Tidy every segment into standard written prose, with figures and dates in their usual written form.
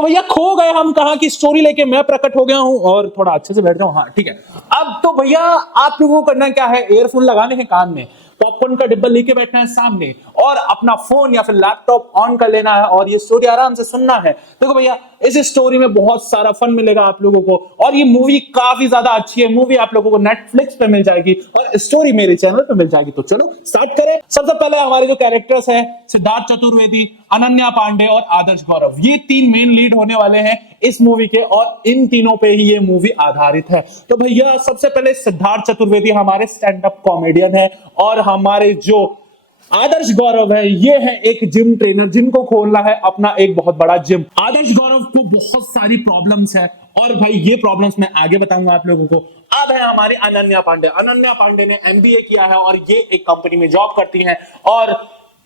तो भैया खो गए हम कहाँ की स्टोरी लेके मैं प्रकट हो गया हूं और थोड़ा अच्छे से बैठ जाऊं। हाँ ठीक है। अब तो भैया आप लोगों को करना क्या है, एयरफोन लगाने हैं कान में, पॉपकॉर्न का डिब्बा लेके बैठना है सामने और अपना फोन या फिर लैपटॉप ऑन कर लेना है और ये स्टोरी आराम से सुनना है। देखो भैया इस स्टोरी में बहुत सारा फन मिलेगा आप लोगों को और ये मूवी काफी ज्यादा अच्छी है। मूवी आप लोगों को नेटफ्लिक्स पे मिल जाएगी और स्टोरी मेरे चैनल पे मिल जाएगी। तो चलो स्टार्ट करें। सबसे पहले हमारे जो कैरेक्टर्स हैं सिद्धार्थ चतुर्वेदी, अनन्या पांडे और आदर्श गौरव, ये तीन मेन लीड होने वाले हैं इस मूवी के और इन तीनों पे ही ये मूवी आधारित है। तो भैया सबसे पहले सिद्धार्थ चतुर्वेदी हमारे स्टैंड अप कॉमेडियन है और हमारे जो आदर्श गौरव है ये है एक जिम ट्रेनर जिनको खोलना है अपना एक बहुत बड़ा जिम। आदर्श गौरव को बहुत सारी प्रॉब्लम्स है और भाई ये प्रॉब्लम्स मैं आगे बताऊंगा आप लोगों को। अब है हमारी अनन्या पांडे। अनन्या पांडे ने एमबीए किया है और ये एक कंपनी में जॉब करती हैं और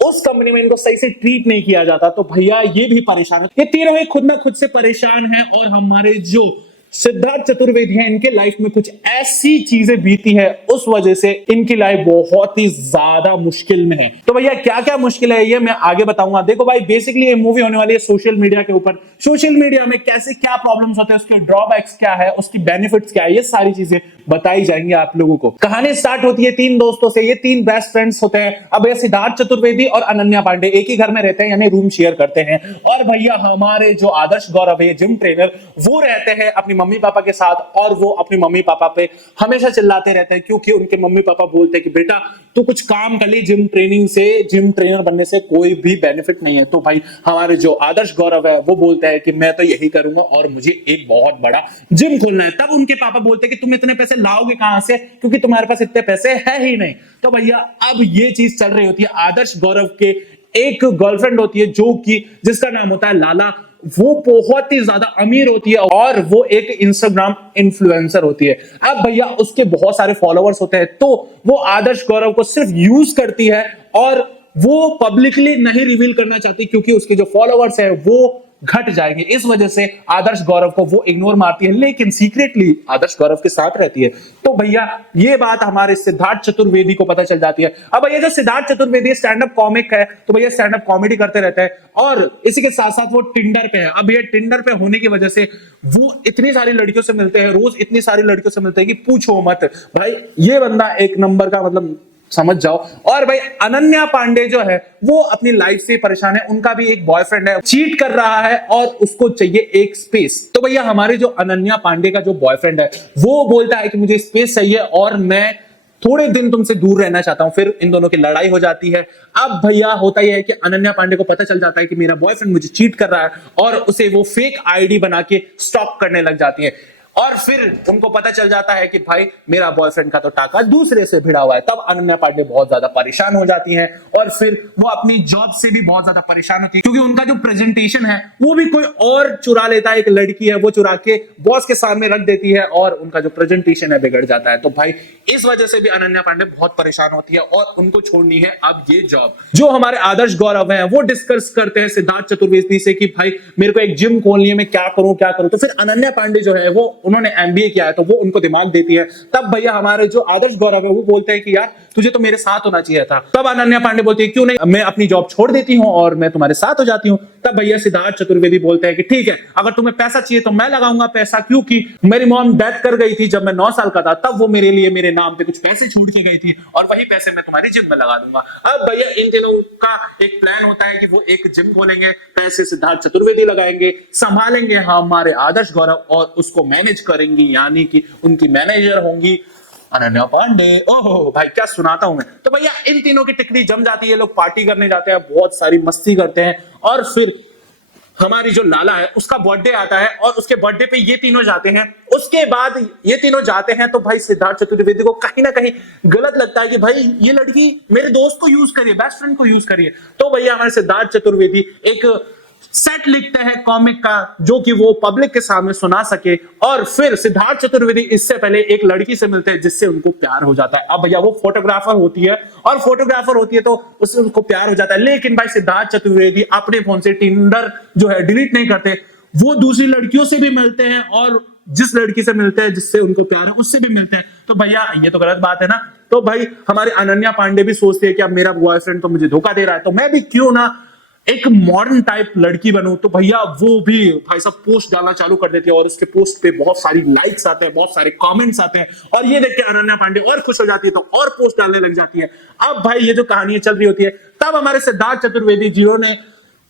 उस कंपनी में इनको सही से ट्रीट नहीं किया जाता। तो भैया ये भी परेशान है, ये तीनों ही खुद में खुद से परेशान है और हमारे जो सिद्धार्थ चतुर्वेदी है इनके लाइफ में कुछ ऐसी चीजें बीती है उस वजह से इनकी लाइफ बहुत ही ज्यादा मुश्किल में है। तो भैया क्या क्या मुश्किल है ये मैं आगे बताऊंगा। देखो भाई बेसिकली ये मूवी होने वाली है सोशल मीडिया के ऊपर। सोशल मीडिया में कैसे क्या प्रॉब्लम्स होते हैं, उसके ड्रॉबैक्स क्या है, उसकी बेनिफिट्स क्या है, ये सारी चीजें बताई जाएंगी आप लोगों को। कहानी स्टार्ट होती है तीन दोस्तों से, ये तीन बेस्ट फ्रेंड्स होते हैं। अब ये सिद्धार्थ चतुर्वेदी और अनन्या पांडे एक ही घर में रहते हैं यानी रूम शेयर करते हैं। और भैया हमारे जो आदर्श गौरव है जिम ट्रेनर, वो रहते हैं अपनी मम्मी पापा के साथ और वो अपनी मम्मी पापा पे हमेशा चिल्लाते रहते हैं क्योंकि उनके मम्मी पापा बोलते हैं कि बेटा तू कुछ काम कर ली, जिम ट्रेनिंग से, जिम ट्रेनर बनने से कोई भी बेनिफिट नहीं है। तो भाई हमारे जो आदर्श गौरव है वो बोलते हैं कि मैं तो यही करूंगा और मुझे एक बहुत बड़ा जिम खोलना है। तब उनके पापा बोलते हैं कि तुम इतने पैसे लाओगे कहां से, क्योंकि तुम्हारे पास इतने पैसे है ही नहीं। तो भैया अब ये चीज चल रही होती है। आदर्श गौरव के एक गर्लफ्रेंड होती है जो कि जिसका नाम होता है लाला, वो बहुत ही ज्यादा अमीर होती है और वो एक इंस्टाग्राम इन्फ्लुएंसर होती है। अब भैया उसके बहुत सारे फॉलोअर्स होते हैं तो वो आदर्श गौरव को सिर्फ यूज करती है और वो पब्लिकली नहीं रिवील करना चाहती क्योंकि उसके जो फॉलोअर्स है वो घट जाएंगे। इस वजह से आदर्श गौरव को वो इग्नोर मारती है लेकिन सीक्रेटली आदर्श गौरव के साथ रहती है। तो भैया ये बात हमारे सिद्धार्थ चतुर्वेदी को पता चल जाती है। अब भैया जो Siddharth Chaturvedi stand up comic है तो भैया स्टैंड अप कॉमेडी करते रहते हैं और इसी के साथ साथ वो टिंडर पे है। अब ये टिंडर पे होने की वजह से वो इतनी सारी लड़कियों से मिलते हैं, रोज इतनी सारी लड़कियों से मिलते हैं कि पूछो मत। भाई ये बंदा एक नंबर का मतलब समझ जाओ। और भाई अनन्या पांडे जो है वो अपनी लाइफ से परेशान है, उनका भी एक बॉयफ्रेंड है, चीट कर रहा है और उसको चाहिए एक स्पेस। तो भैया हमारे जो अनन्या पांडे का जो बॉयफ्रेंड है वो बोलता है कि मुझे स्पेस चाहिए और मैं थोड़े दिन तुमसे दूर रहना चाहता हूं। फिर इन दोनों की लड़ाई हो जाती है। अब भैया होता यह है कि अनन्या पांडे को पता चल जाता है कि मेरा बॉयफ्रेंड मुझे चीट कर रहा है और उसे वो फेक आईडी बना के स्टॉक करने लग जाती है और फिर उनको पता चल जाता है कि भाई मेरा बॉयफ्रेंड का तो टाका दूसरे से भिड़ा हुआ है। तब अनन्या पांडे बहुत ज्यादा परेशान हो जाती हैं और फिर वो अपनी जॉब से भी बहुत ज्यादा परेशान होती है क्योंकि उनका जो प्रेजेंटेशन है वो भी कोई और चुरा लेता है। एक लड़की है वो चुरा के बॉस के सामने रख देती है और उनका जो प्रेजेंटेशन है बिगड़ जाता है। तो भाई इस वजह से भी अनन्या पांडे बहुत परेशान होती है और उनको छोड़नी है अब ये जॉब। जो हमारे आदर्श गौरव है वो डिस्कस करते हैं सिद्धार्थ चतुर्वेदी से कि भाई मेरे को एक जिम खोलनी है, मैं क्या करूं क्या करूं। तो फिर अनन्या पांडे जो है वो उन्होंने एमबीए किया है तो वो उनको दिमाग देती है। तब भैया हमारे जो आदर्श गौरव है वो बोलते हैं कि यार तुझे तो मेरे साथ होना चाहिए था। तब अनन्या पांडे बोलती है क्यों नहीं, मैं अपनी जॉब छोड़ देती हूं और मैं तुम्हारे साथ हो जाती हूं। तब भैया सिद्धार्थ चतुर्वेदी बोलते हैं कि ठीक है अगर तुम्हें पैसा चाहिए तो मैं लगाऊंगा पैसा, क्योंकि मेरी मॉम डेथ कर गई थी जब मैं 9 साल का था, तब वो मेरे लिए मेरे नाम पे कुछ पैसे छोड़ के गई थी और वही पैसे मैं तुम्हारी जिम में लगा दूंगा। अब भैया इन तीनों का एक प्लान होता है कि वो एक जिम खोलेंगे, पैसे सिद्धार्थ चतुर्वेदी लगाएंगे, संभालेंगे हमारे आदर्श गौरव और उसको मैनेज करेंगी यानी कि उनकी मैनेजर होंगी अनन्या पांडे। ओहो भाई क्या सुनाता हूं मैं। तो भैया इन तीनों की टिकड़ी जम जाती है, लोग पार्टी करने जाते हैं, बहुत सारी मस्ती करते हैं और फिर हमारी जो लाला है उसका बर्थडे आता है और उसके बर्थडे पे ये तीनों जाते हैं। उसके बाद ये तीनों जाते हैं तो भाई सिद्धार्थ चतुर्वेदी को कहीं ना कहीं गलत लगता है कि भाई ये लड़की मेरे दोस्त को यूज करिए, बेस्ट फ्रेंड को यूज करिए। तो भैया हमारे सिद्धार्थ चतुर्वेदी एक सेट लिखते हैं कॉमिक का जो कि वो पब्लिक के सामने सुना सके और फिर सिद्धार्थ चतुर्वेदी इससे पहले एक लड़की से मिलते हैं जिससे उनको प्यार हो जाता है। अब भैया वो फोटोग्राफर होती है और फोटोग्राफर होती है तो उससे उनको प्यार हो जाता है। लेकिन भाई सिद्धार्थ चतुर्वेदी अपने फोन से टिंडर जो है डिलीट नहीं करते, वो दूसरी लड़कियों से भी मिलते हैं और जिस लड़की से मिलते हैं जिससे उनको प्यार है उससे भी मिलते हैं। तो भैया ये तो गलत बात है ना। तो भाई हमारे अनन्या पांडे भी सोचते हैं कि अब मेरा बॉयफ्रेंड तो मुझे धोखा दे रहा है तो मैं भी क्यों ना एक मॉडर्न टाइप लड़की बनूं, तो भैया वो भी भाई साहब पोस्ट डालना चालू कर देती है और उसके पोस्ट पे बहुत सारी लाइक्स आते हैं, बहुत सारे कमेंट्स आते हैं, और ये देख के अनन्या पांडे और खुश हो जाती है तो और पोस्ट डालने लग जाती है। अब भाई ये जो कहानी चल रही होती है, तब हमारे सिद्धार्थ चतुर्वेदी जिन्होंने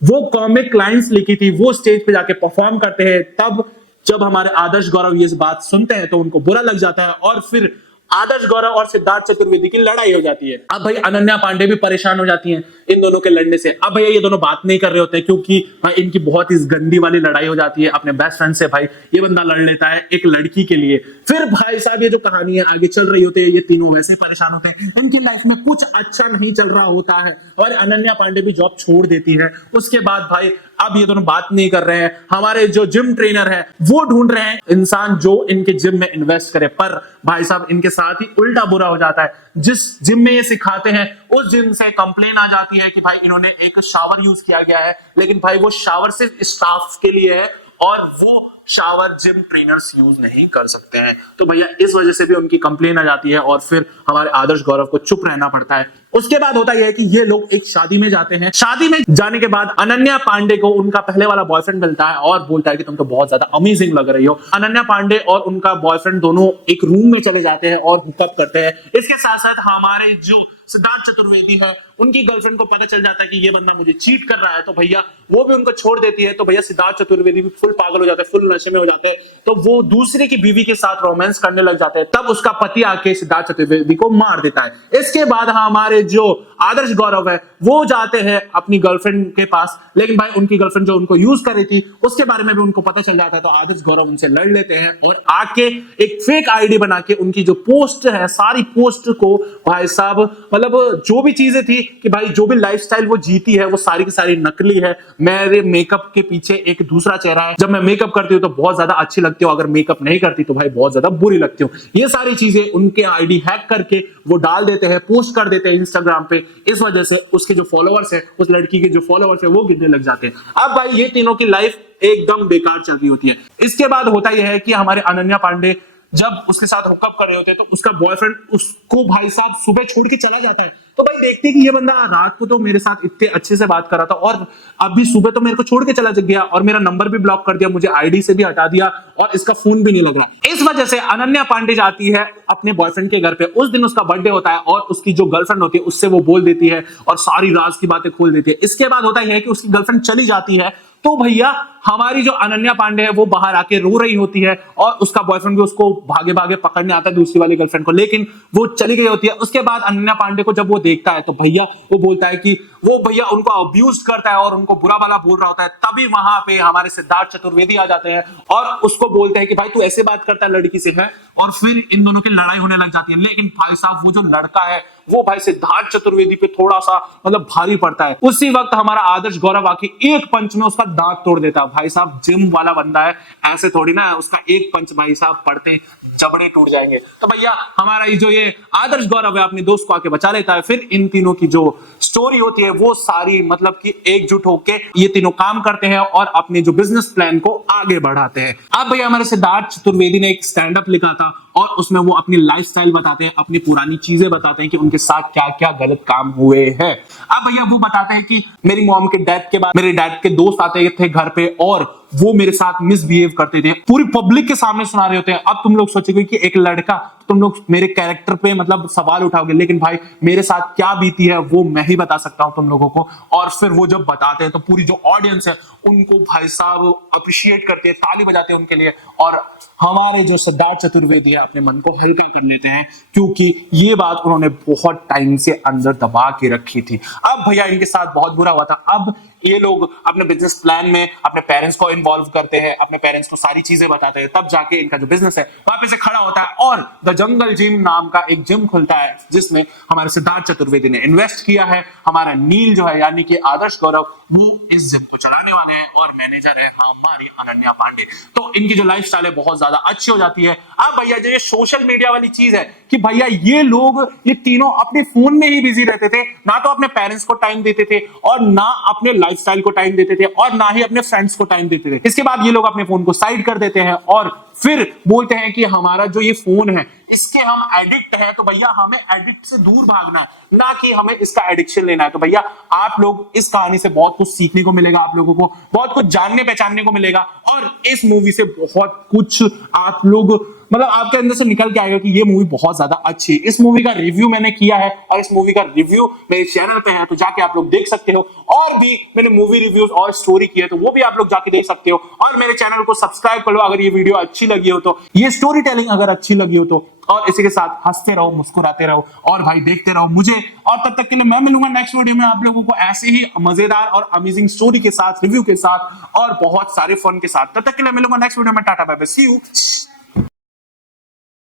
वो कॉमिक लाइंस लिखी थी वो स्टेज पे जाके परफॉर्म करते हैं। तब जब हमारे आदर्श गौरव ये बात सुनते हैं तो उनको बुरा लग जाता है और फिर आदर्श गौरव और सिद्धार्थ चतुर्वेदी की लड़ाई हो जाती है। अब भाई अनन्या पांडे भी परेशान हो जाती हैं इन दोनों के लड़ने से। अब भैया ये दोनों बात नहीं कर रहे होते क्योंकि भाई इनकी बहुत ही गंदी वाली लड़ाई हो जाती है अपने बेस्ट फ्रेंड से। भाई ये बंदा लड़ लेता है एक लड़की के लिए। फिर भाई साहब ये जो कहानी है आगे चल रही होती है, ये तीनों वैसे परेशान होते हैं, इनकी लाइफ में कुछ अच्छा नहीं चल रहा होता है और अनन्या पांडे भी जॉब छोड़ देती है। उसके बाद भाई अब ये दोनों बात नहीं कर रहे हैं। हमारे जो जिम ट्रेनर है वो ढूंढ रहे हैं इंसान जो इनके जिम में इन्वेस्ट करे, पर भाई साहब इनके साथ ही उल्टा बुरा हो जाता है। जिस जिम में ये सिखाते हैं उस जिम से कंप्लेन आ जाती है कि भाई इन्होंने एक शावर यूज किया गया है, लेकिन भाई वो शावर सिर्फ स्टाफ के लिए है और वो शावर जिम ट्रेनर्स यूज नहीं कर सकते हैं। तो भैया इस वजह से भी उनकी कंप्लेन आ जाती है और फिर हमारे आदर्श गौरव को चुप रहना पड़ता है। उसके बाद होता यह है कि ये लोग एक शादी में जाते हैं। शादी में जाने के बाद अनन्या पांडे को उनका पहले वाला बॉयफ्रेंड मिलता है और बोलता है कि तुम तो बहुत ज्यादा अमेजिंग लग रही हो। अनन्या पांडे और उनका बॉयफ्रेंड दोनों एक रूम में चले जाते हैं और हुकअप करते हैं। इसके साथ साथ हमारे जो सिद्धार्थ चतुर्वेदी है उनकी गर्लफ्रेंड को पता चल जाता है कि ये बंदा मुझे चीट कर रहा है, तो भैया वो भी उनको छोड़ देती है। तो भैया सिद्धार्थ चतुर्वेदी भी फुल पागल हो जाता है, फुल नशे में हो जाते हैं, तो वो दूसरे की बीवी के साथ रोमांस करने लग जाते हैं। तब उसका पति आके सिद्धार्थ चतुर्वेदी को मार देता है। इसके बाद हमारे जो आदर्श गौरव है वो जाते हैं अपनी गर्लफ्रेंड के पास, लेकिन भाई उनकी गर्लफ्रेंड जो उनको यूज कर रही थी उसके बारे में भी उनको पता चल जाता है। तो आदर्श गौरव उनसे लड़ लेते हैं और आके एक फेक आईडी बना के उनकी जो पोस्ट है सारी पोस्ट को भाई साहब मतलब जो भी चीजें थी कि भाई जो भी लाइफस्टाइल वो जीती है वो सारी की सारी नकली है। मेरे मेकअप के पीछे एक दूसरा चेहरा है, जब मैं मेकअप करती हूँ तो बहुत ज्यादा अच्छी लगती हूँ, अगर मेकअप नहीं करती तो भाई बहुत ज्यादा बुरी लगती हूँ। ये सारी चीजें उनके आईडी हैक करके वो डाल देते हैं, पोस्ट कर देते हैं इंस्टाग्राम पे। इस वजह से उसके जो फॉलोअर्स है, उस लड़की के जो फॉलोअर्स है वो गिरने लग जाते हैं। अब भाई ये तीनों की लाइफ एकदम बेकार चल रही होती है। इसके बाद होता यह है कि हमारे अनन्या पांडे जब उसके साथ हुकअप कर रहे होते हैं तो उसका बॉयफ्रेंड उसको भाई साहब सुबह छोड़ के चला जाता है। तो भाई देखते हैं कि ये बंदा रात को तो मेरे साथ इतने अच्छे से बात कर रहा था और अभी सुबह तो मेरे को छोड़ के चला गया और मेरा नंबर भी ब्लॉक कर दिया, मुझे आईडी से भी हटा दिया और इसका फोन भी नहीं लग रहा। इस वजह से अनन्या पांडे जाती है अपने बॉयफ्रेंड के घर पे। उस दिन उसका बर्थडे होता है और उसकी जो गर्लफ्रेंड होती है उससे वो बोल देती है और सारी राज की बातें खोल देती है। इसके बाद होता है कि उसकी गर्लफ्रेंड चली जाती है, तो भैया हमारी जो अनन्या पांडे है वो बाहर आके रो रही होती है और उसका बॉयफ्रेंड भी उसको भागे भागे पकड़ने आता है दूसरी वाली गर्लफ्रेंड को, लेकिन वो चली गई होती है। उसके बाद अनन्या पांडे को जब वो देखता है तो भैया वो बोलता है कि वो भैया उनको अब्यूज करता है और उनको बुरा भला बोल रहा होता है। तभी वहां पे हमारे सिद्धार्थ चतुर्वेदी आ जाते हैं और उसको बोलते हैं कि भाई तू ऐसे बात करता है लड़की से है, और फिर इन दोनों की लड़ाई होने लग जाती है। लेकिन भाई साहब वो जो लड़का है वो भाई सिद्धार्थ चतुर्वेदी पे थोड़ा सा मतलब भारी पड़ता है। उसी वक्त हमारा आदर्श गौरव आके एक पंच में उसका दांत तोड़ देता है। भाई साहब जिम वाला बंदा है, ऐसे थोड़ी ना उसका एक पंच भाई साहब पड़ते जबड़े टूट जाएंगे। तो भैया हमारा जो ये आदर्श गौरव है अपने दोस्त को आके बचा लेता है। फिर इन तीनों की जो स्टोरी होती है वो सारी मतलब कि एकजुट होके ये तीनों काम करते हैं और अपने जो बिजनेस प्लान को आगे बढ़ाते हैं। अब भैया हमारे सिद्धार्थ चतुर्वेदी ने एक स्टैंड अप लिखा था और उसमें वो अपनी लाइफस्टाइल बताते हैं, अपनी पुरानी चीजें बताते हैं कि उनके साथ क्या क्या गलत काम हुए हैं। अब भैया वो बताते हैं कि मेरी मॉम के डेथ के बाद मेरे डैड के दोस्त आते थे घर पे और वो मेरे साथ मिसबिहेव करते थे, पूरी पब्लिक के सामने सुना रहे होते हैं। अब तुम लोग सोचोगे कि एक लड़का, तुम लोग मेरे कैरेक्टर पे मतलब सवाल उठाओगे, लेकिन भाई मेरे साथ क्या बीती है वो मैं ही बता सकता हूं तुम लोगों को। और फिर वो जब बताते हैं तो पूरी जो ऑडियंस है उनको भाई साहब अप्रिशिएट करते हैं, ताली बजाते हैं उनके लिए, और हमारे जो सिद्धार्थ चतुर्वेदी है अपने मन को हल्का कर लेते हैं क्योंकि ये बात उन्होंने बहुत टाइम से अंदर दबा के रखी थी। अब भैया इनके साथ बहुत बुरा हुआ था। अब ये लोग अपने बिजनेस प्लान में अपने पेरेंट्स को इन्वॉल्व करते हैं, अपने पेरेंट्स को सारी चीजें बताते हैं, तब जाके इनका जो बिजनेस है वापस से खड़ा होता है और द जंगल जिम नाम का एक जिम खुलता है जिसमें हमारे सिद्धार्थ चतुर्वेदी ने इन्वेस्ट किया है। हमारा नील जो है यानी कि आदर्श गौरव वो इस जिम को चलाने वाले हैं और मैनेजर है हमारी अनन्या पांडे। तो इनकी जो लाइफस्टाइल है बहुत ज्यादा अच्छी हो जाती है। अब भैया जो ये सोशल मीडिया वाली चीज है कि भैया ये लोग ये तीनों अपने फोन में ही बिजी रहते थे, ना तो अपने पेरेंट्स को टाइम देते थे और ना अपने लाइफस्टाइल को टाइम देते थे और ना ही अपने फ्रेंड्स को टाइम देते थे। इसके बाद ये लोग अपने फोन को साइड कर देते हैं और फिर बोलते हैं कि हमारा जो ये फोन है इसके हम एडिक्ट है तो भैया हमें एडिक्ट से दूर भागना है, ना कि हमें इसका एडिक्शन लेना है। तो भैया आप लोग इस कहानी से बहुत कुछ सीखने को मिलेगा, आप लोगों को बहुत कुछ जानने पहचानने को मिलेगा, और इस मूवी से बहुत कुछ आप लोग मतलब आपके अंदर से निकल के आएगा कि ये मूवी बहुत ज्यादा अच्छी है। इस मूवी का रिव्यू मैंने किया है और इस मूवी का रिव्यू मेरे चैनल पे है, तो जाके आप लोग देख सकते हो। और भी मैंने मूवी रिव्यूज और स्टोरी की है, तो वो भी आप लोग जाके देख सकते हो। और मेरे चैनल को सब्सक्राइब कर लो अगर ये वीडियो अच्छी लगी हो तो, ये स्टोरी टेलिंग अगर अच्छी लगी हो तो। और इसी के साथ हंसते रहो, मुस्कुराते रहो और भाई देखते रहो मुझे। और तब तक के लिए मैं मिलूंगा नेक्स्ट वीडियो में आप लोगों को ऐसे ही मजेदार और अमेजिंग स्टोरी के साथ, रिव्यू के साथ और बहुत सारे फन के साथ। तब तक के लिए मिलूंगा नेक्स्ट वीडियो में। Tata bye bye, see you.